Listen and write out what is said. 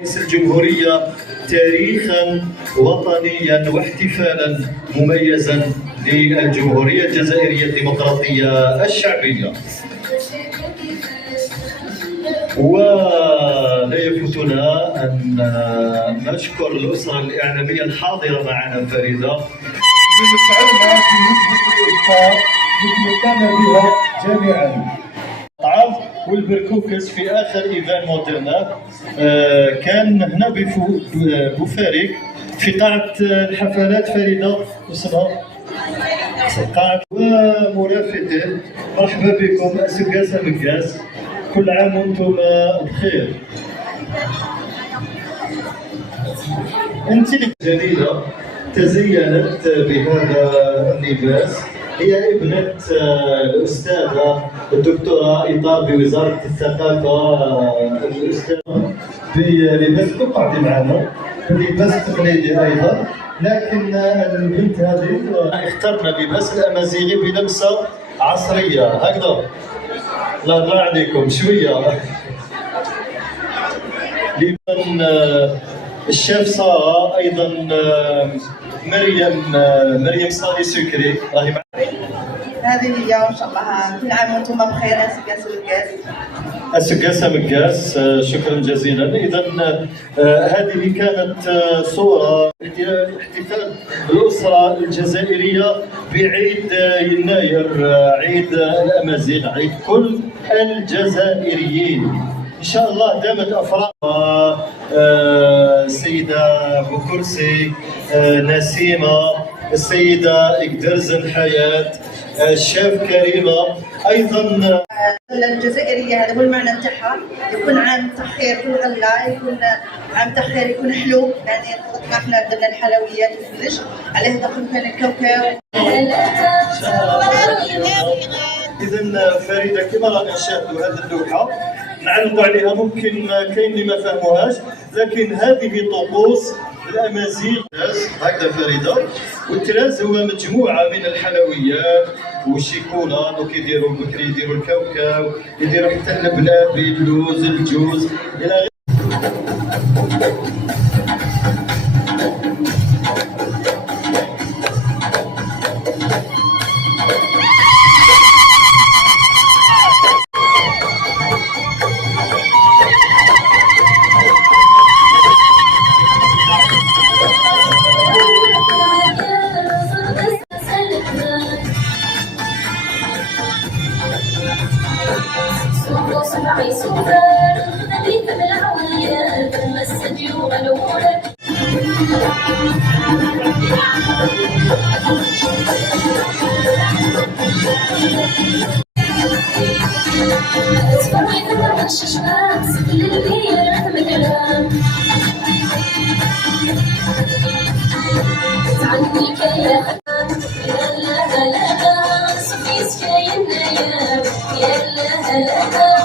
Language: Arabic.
رئيس الجمهورية تاريخا وطنيا واحتفالا مميزا للجمهورية الجزائرية الديمقراطية الشعبية. ولا يفوتنا أن نشكر الأسرة الإعلامية الحاضرة معنا فريدة لنفعلنا في نسبة الإفطار يتمتعنا بها جميعا. والبركوكس في اخر ايفان مودرنا كان هنا بوفاريك في قاعه الحفلات فريده اسمها قاعه ومرافقين. مرحبا بكم اسكاسه مكاس، كل عام وانتم بخير. انت جميله تزينت بهذا اللباس، هي ابنة الأستاذة الدكتورة إطار بوزارة الثقافة، الأستاذة بلباس تقعد معنا بلباس تقليدي أيضا، لكن البنت هذه اخترنا لباس الأمازيغي بلمسة عصرية هكذا. الله عليكم شوية. لمن الشيف سارة أيضا مريم صالي سكري راهي هذه هي وان شاء الله كل عام وانتم بخير. اسكاسه مكاس شكرا جزيلا. اذا هذه كانت صوره احتفال الاسره الجزائريه بعيد يناير، عيد الامازيغ، عيد كل الجزائريين. ان شاء الله دامت افراح السيده بوكرسي، نسيمه، السيده اكدرزن حياه، الشيف كريمه ايضا. الجزائريه هذا هو المعنى نتاعها، يكون عام تاع خير كل غله، يكون عام تاع خير، يكون حلو. يعني احنا درنا الحلويات وكلش على هذا كان الكاوكاو. اذا فريده كما رانا نشاهدوا هذه اللوحه نعلقوا عليها، ممكن كاين اللي ما فهموهاش، لكن هذه طقوس الامازيغ. هكذا فريده، والتراز هو مجموعه من الحلويات والشيكولا. دوك يديروا بكري، يديروا الكاوكاو، يديروا حتى اللبلابي، اللوز، الجوز الى يا